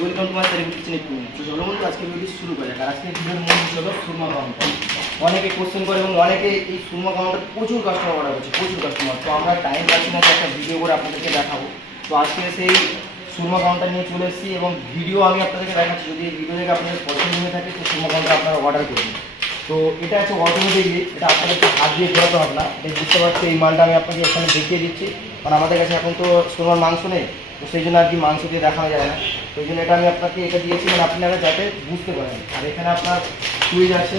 Welcome to my celebrity kitchen equipment. তো চলো বন্ধু আজকে ভিডিও শুরু করা যাক। আর আজকে ভিডিওর মূল বিষয় হলো সুরমা কাউন্টার। অনেকে কোশ্চেন করে এবং অনেকে এই সুরমা কাউন্টার প্রচুর কাস্টমার অর্ডার করছে, প্রচুর কাস্টমার। তো আমরা টাইম পাচ্ছি না যে একটা ভিডিও করে আপনাদেরকে দেখাবো। তো আজকে সেই সুরমা কাউন্টার নিয়ে চলে এসেছি এবং ভিডিও আমি আপনাদেরকে দেখাচ্ছি। যদি এই ভিডিও দেখে আপনাদের পছন্দ হয়ে থাকে তো সুরমা কাউন্টার আপনারা অর্ডার করবেন। তো এটা হচ্ছে অটোমেটিকলি, এটা আপনাদেরকে হাত দিয়ে ঘোরাতে হবে না। এটা বুঝতে পারছি, এই মালটা আমি আপনাকে এখানে দেখিয়ে দিচ্ছি, কারণ আমাদের কাছে এখন তো সুরমার মাংস নেই, তো সেই জন্য আর কি মাংস দিয়ে দেখানো যায় না। তো এই জন্য এটা আমি আপনাকে এটা দিয়েছি মানে আপনারা যাতে বুঝতে পারেন। আর এখানে আপনার সুইচ আছে,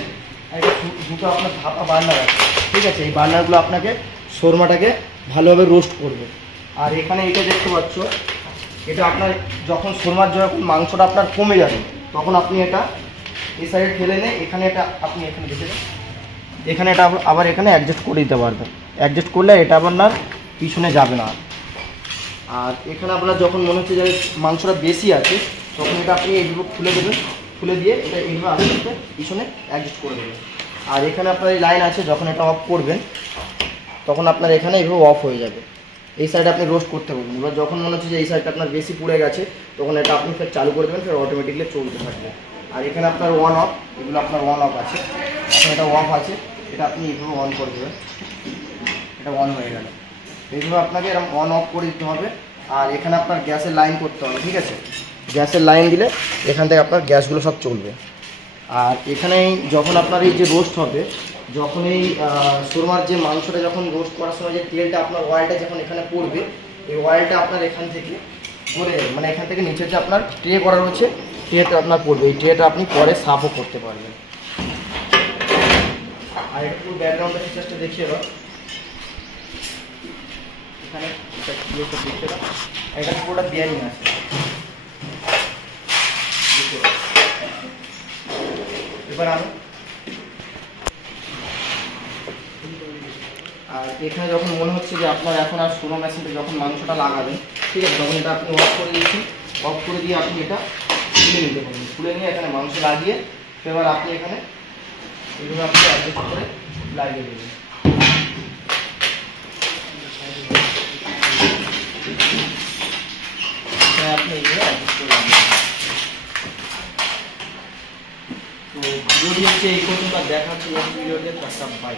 আর এটা দুটো আপনার ধাপা বার্নার আছে, ঠিক আছে। এই বার্নারগুলো আপনাকে শোরমাটাকে ভালোভাবে রোস্ট করবে। আর এখানে এটা দেখতে পাচ্ছ, এটা আপনার যখন শোরমার যখন মাংসটা আপনার কমে যাবে তখন আপনি এটা এই সাইডে ঠেলে নেই, এখানে এটা আপনি এখানে দেখে দেন, এখানে এটা আবার এখানে অ্যাডজাস্ট করে দিতে পারবেন। অ্যাডজাস্ট করলে এটা আপনার পিছনে যাবে না। আর এখানে আপনার যখন মনে হচ্ছে যে মাংসটা বেশি আছে তখন এটা আপনি এইভাবে খুলে দেবেন, খুলে দিয়ে এটা এইভাবে আস্তে আস্তে পিছনে অ্যাডজাস্ট করে দেবেন। আর এখানে আপনার এই লাইন আছে, যখন এটা অফ করবেন তখন আপনার এখানে এইভাবে অফ হয়ে যাবে। এই সাইডে আপনি রোস্ট করতে পারবেন। এবার যখন মনে হচ্ছে যে এই সাইডটা আপনার বেশি পুড়ে গেছে তখন এটা আপনি ফের চালু করে দেবেন, ফের অটোমেটিকলি চলতে থাকবে। আর এখানে আপনার অন অফ, এগুলো আপনার অন অফ আছে। এখন এটা অফ আছে, এটা আপনি এইভাবে অন করে দেবেন, এটা অন হয়ে গেল। এইভাবে আপনাকে এরকম অন অফ করে দিতে হবে। আর এখানে আপনার গ্যাসের লাইন করতে হবে, ঠিক আছে। গ্যাসের লাইন দিলে এখান থেকে আপনার গ্যাসগুলো সব চলবে। আর এখানেই যখন আপনার এই যে রোস্ট হবে, যখন এই শোরমার যে মাংসটা যখন রোস্ট করার সময় যে তেলটা আপনার অয়েলটা যখন এখানে পড়বে, এই অয়েলটা আপনার এখান থেকে পড়ে যাবে, মানে এখান থেকে নিচে যে আপনার ট্রে করা রয়েছে ট্রেতে আপনার পড়বে। এই ট্রেটা আপনি পরে সাফও করতে পারবেন। আর এটা পুরো ব্যাকগ্রাউন্ডের ফিচার্সটা দেখিয়ে দাও। এখানে দেখতে দাও, এটা পুরোটা বিয়ারিং আছে। এবার আমি আর এখানে যখন মনে হচ্ছে যে আপনার এখন আর সুরমা মেশিনটা যখন মাংসটা লাগাবেন, ঠিক আছে, তখন এটা আপনি অফ করে দিয়েছেন। অফ করে দিয়ে আপনি এটা খুলে নিতে পারবেন। খুলে নিয়ে এখানে মাংস লাগিয়ে এবার আপনি এখানে এগুলো আপনি অ্যাডজাস্ট করে লাগিয়ে দেবেন। আপনি এইগুলো অ্যাডজাস্ট করে লাগবেন। তো ভিডিওটি হচ্ছে এই পর্যন্ত, দেখা হচ্ছে ভিডিওতে। বাই।